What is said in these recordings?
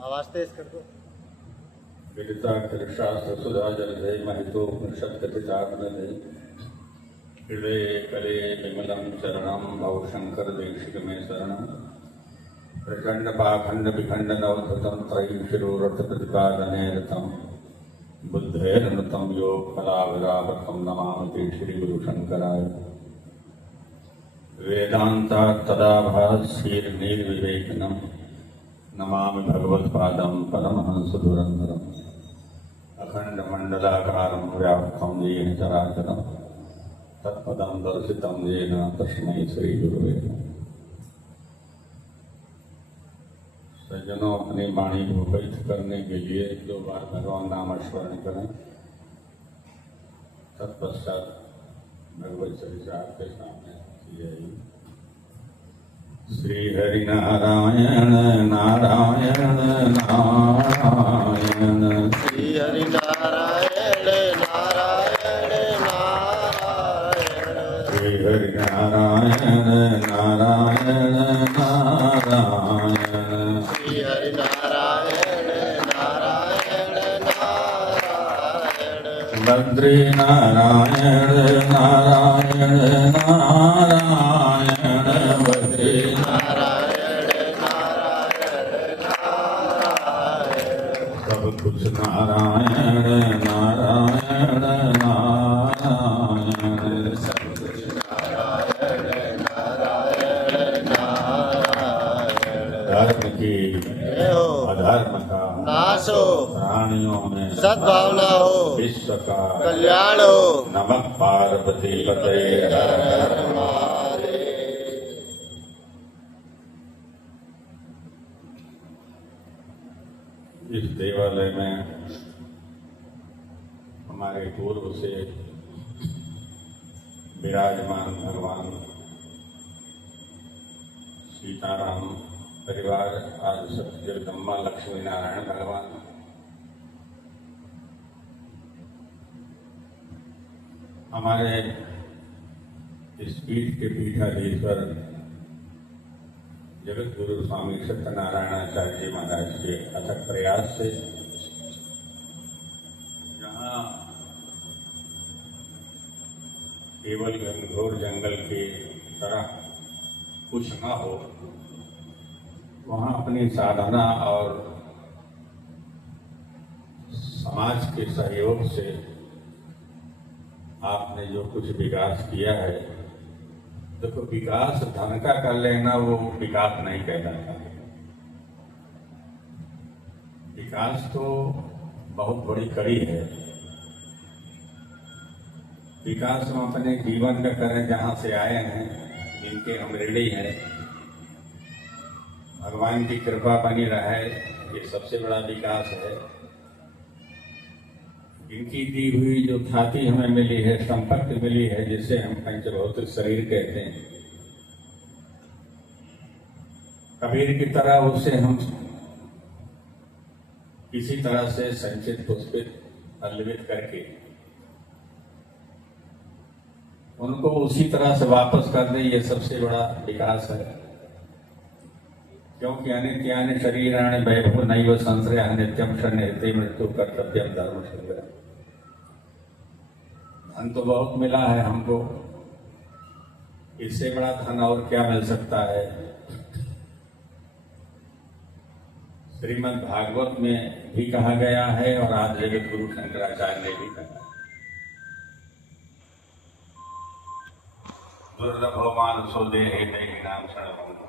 आवाज तेज कर दो। शास्त्र सुधा जलधे महितोपनिषद कथिताग्रहे हृदय कले विमलं चरणं भव शंकर देशिक में शरणं प्रचंड पाखंड विखंड नवधृतं त्रयी शिरोरथ प्रतिपादने रतं बुद्धैरनृतं योग कलाविरावतं नमामि श्री गुरु शंकराय वेदांता तदाभासीर्निर्विवेकिनं नमामि भगवत्पादं परमहंसधुरंधरम् अखंडमंडलाकारं व्याप्तं येन चराचरं तत्पदं दर्शितं येन तस्मै श्री गुरुवे नमः। सज्जनों, अपनी वाणी को व्यक्त करने के लिए 2 बार भगवान नाम स्मरण करें। तत्पश्चात भगवत चरित्र के सामने श्री हरि नारायण नारायण नारायण श्री हरि नारायण नारायण नारायण श्री हरि नारायण नारायण नारायण श्री हरि नारायण नारायण नारायण बद्री नारायण नारायण नारायण बद्री नारायण नारायण नारायण सब कुछ नारायण नारायण नारायण सब कुछ नारायण नारायण नारायण धर्म की जय हो, अधर्म का नाश हो, प्राणियों में सद्भावना हो, विश्व का कल्याण हो। नमः पार्वती पते हर हर इस देवालय में हमारे पूर्व से विराजमान भगवान सीताराम परिवार आज सत्य जगदम्बा लक्ष्मी नारायण भगवान हमारे इस पीठ के पीठाधीश्वर जगत गुरु स्वामी सत्यनारायणाचार्य जी महाराज के अथक प्रयास से जहाँ केवल घनघोर जंगल की तरह कुछ न हो, वहाँ अपनी साधना और समाज के सहयोग से आपने जो कुछ विकास किया है। देखो, विकास धन का कर लेना वो विकास नहीं कहलाता। विकास तो बहुत बड़ी कड़ी है। विकास हम अपने जीवन का करें, जहाँ से आए हैं, जिनके हम ऋणी हैं, भगवान की कृपा बनी रहे, ये सबसे बड़ा विकास है। इनकी दी हुई जो ख्याति हमें मिली है, संपत्ति मिली है, जिसे हम पंचभौतिक शरीर कहते हैं, कबीर की तरह उसे हम किसी तरह से संचित पुष्पित पल्लवित करके उनको उसी तरह से वापस कर दे, ये सबसे बड़ा विकास है। क्योंकि अनित्यानि शरीराणि वैभव नैव संश्रयः नित्यं शरीरे मृत्यु कर्तव्यम धर्म संग्रह। धन तो बहुत मिला है हमको, इससे बड़ा धन और क्या मिल सकता है। श्रीमद् भागवत में भी कहा गया है और आज जगत गुरु शंकराचार्य ने भी कहा, दुर्लभो मानुषो देहे देहिनां क्षणभंगुरः।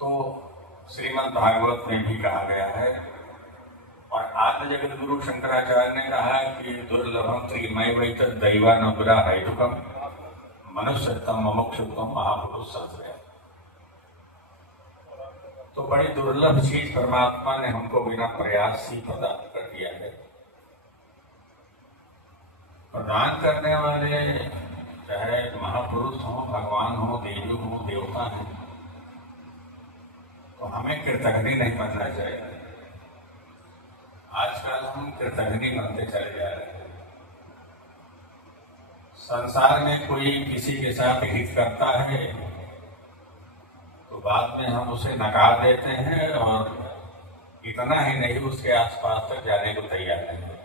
तो श्रीमद् भागवत में भी कहा गया है और आद्य जगत गुरु शंकराचार्य ने कहा कि दुर्लभम त्रिमय वैत दैवानुग्रह हेतुकम मनुष्यत्वम मुमुक्षुत्वम महापुरुष संश्रय। तो बड़ी दुर्लभ चीज परमात्मा ने हमको बिना प्रयास ही प्रदान कर दिया है। प्रदान करने वाले चाहे महापुरुष हो, भगवान हो, देवी हो, देवता हो, तो हमें कृतज्ञ नहीं बनना चाहिए। आजकल हम कृतज्ञ बनते चले जा रहे हैं। संसार में कोई किसी के साथ हित करता है तो बाद में हम उसे नकार देते हैं और इतना ही नहीं उसके आसपास तक जाने को तैयार नहीं होते।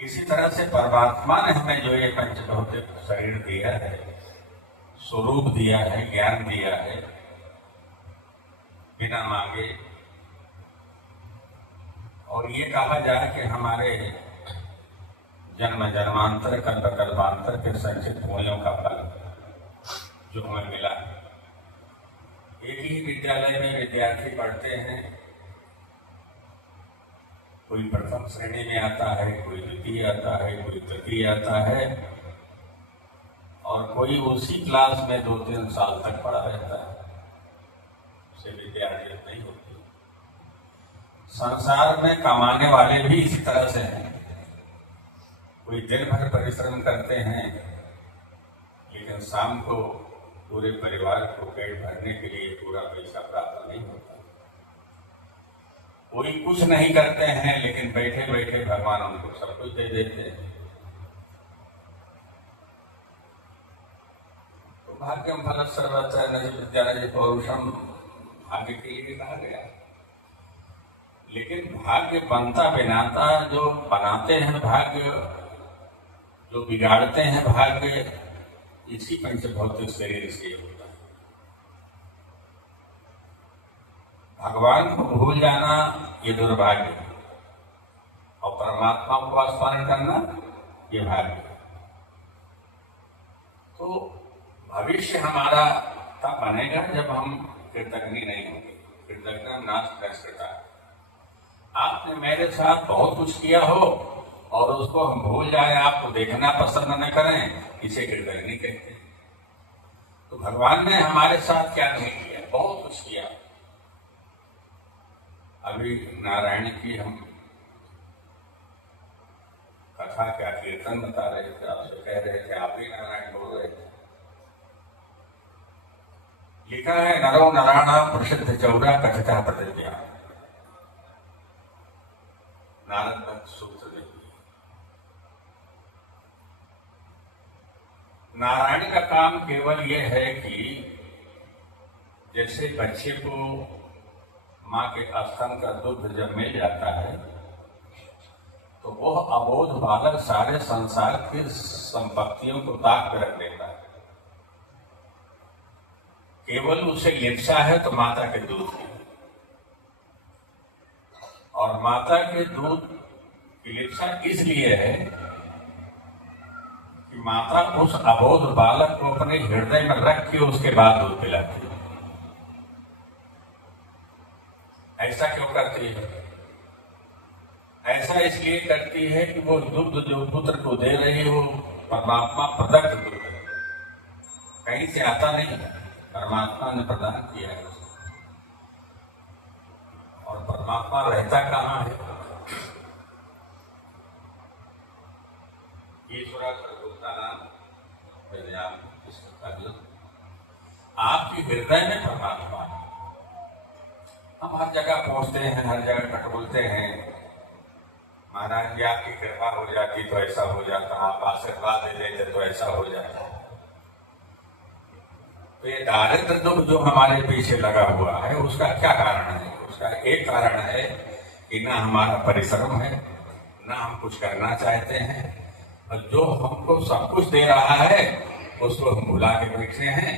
इसी तरह से परमात्मा ने हमें जो ये पंचभौतिक शरीर दिया है, स्वरूप दिया है, ज्ञान दिया है, बिना मांगे, और ये कहा जाए कि हमारे जन्म जन्मांतर कल्प कल्पांतर के संचित पुण्यों का फल जो हमें मिला है। एक ही विद्यालय में विद्यार्थी पढ़ते हैं, कोई प्रथम श्रेणी में आता है, कोई द्वितीय आता है, कोई तृतीय आता है, और कोई उसी क्लास में 2-3 साल तक पढ़ा रहता है, उसे विद्यार्थी नहीं होती। संसार में कमाने वाले भी इसी तरह से हैं। कोई दिन भर परिश्रम करते हैं लेकिन शाम को पूरे परिवार को पेट भरने के लिए पूरा पैसा प्राप्त नहीं होता। कोई कुछ नहीं करते हैं लेकिन बैठे बैठे भगवान उनको सब कुछ दे देते हैं। तो भाग्यम फल सर्वत्र न विद्यालय पौरुषम, भाग्य के लिए कहा गया। लेकिन भाग्य बनता बनाता जो बनाते हैं भाग्य, जो बिगाड़ते हैं भाग्य, इसी पंचभौतिक शरीर से होता है। भगवान को भूल जाना ये दुर्भाग्य है और परमात्मा को स्मरण करना ये भाग्य है। तो भविष्य हमारा तब बनेगा जब हम कृतज्ञ नहीं होंगे। कृतज्ञ नाश करता है। आपने मेरे साथ बहुत कुछ किया हो और उसको हम भूल जाए, आपको देखना पसंद न करें, इसे कृतज्ञ कहते हैं। तो भगवान ने हमारे साथ क्या नहीं किया, बहुत कुछ किया। अभी नारायण की हम कथा क्या कीर्तन बता रहे थे, आपसे कह रहे थे, आप भी नारायण बोल रहे थे। लिखा है नरो नारायण प्रसिद्ध चौरा कथिता प्रतिज्ञा, नारद भक्त सूत्र देखिए। नारायण का काम केवल यह है कि जैसे बच्चे को मां के स्तन का दूध जब मिल जाता है तो वह अबोध बालक सारे संसार की संपत्तियों को ताक कर रख देता है। केवल उसे लिप्सा है तो माता के दूध की, और माता के दूध की लिप्सा इसलिए है कि माता उस अबोध बालक को अपने हृदय में रख के उसके बाद दूध पिलाती है। ऐसा क्यों करती है? ऐसा इसलिए करती है कि वो दुग्ध जो पुत्र को दे रही हो परमात्मा प्रदत्त दूध है, कहीं से आता नहीं है, परमात्मा ने प्रदान किया है। और परमात्मा रहता कहाँ है? ईश्वरा सर्वभूता नाम आपके हृदय में परमात्मा है। हम हर जगह पहुंचते हैं, हर जगह कट बोलते हैं, महाराज जी आपकी कृपा हो जाती तो ऐसा हो जाता, आप आशीर्वाद दे देते तो ऐसा हो जाता। तो ये दारिद्र दुख जो हमारे पीछे लगा हुआ है उसका क्या कारण है? उसका एक कारण है कि ना हमारा परिश्रम है, ना हम कुछ करना चाहते हैं, और जो हमको सब कुछ दे रहा है उसको हम भुला के बैठे हैं।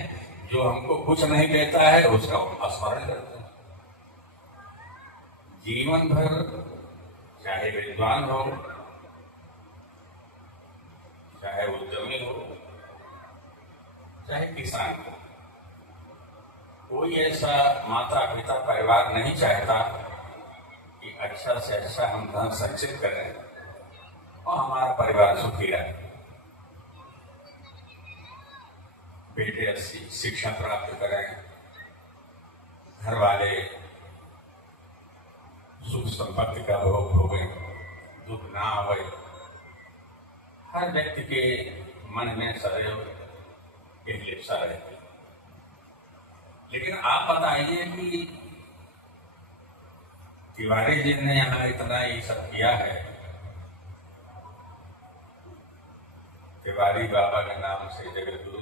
जो हमको कुछ नहीं देता है उसका स्मरण करते हैं। जीवन भर चाहे विद्वान हो, चाहे उद्यमी हो, चाहे किसान हो, कोई ऐसा माता पिता परिवार नहीं चाहता कि अच्छा से अच्छा हम धन संचित करें और हमारा परिवार सुखी रहे, बेटे शिक्षा प्राप्त करें, घर वाले सुख संपत्ति का भोग भोगें, दुख ना आवे। हर व्यक्ति के मन में सदैव एक लिप्सा रहती है। लेकिन आप बताइए कि तिवारी जी ने यहाँ इतना ये सब किया है, तिवारी बाबा के नाम से जगत गुरु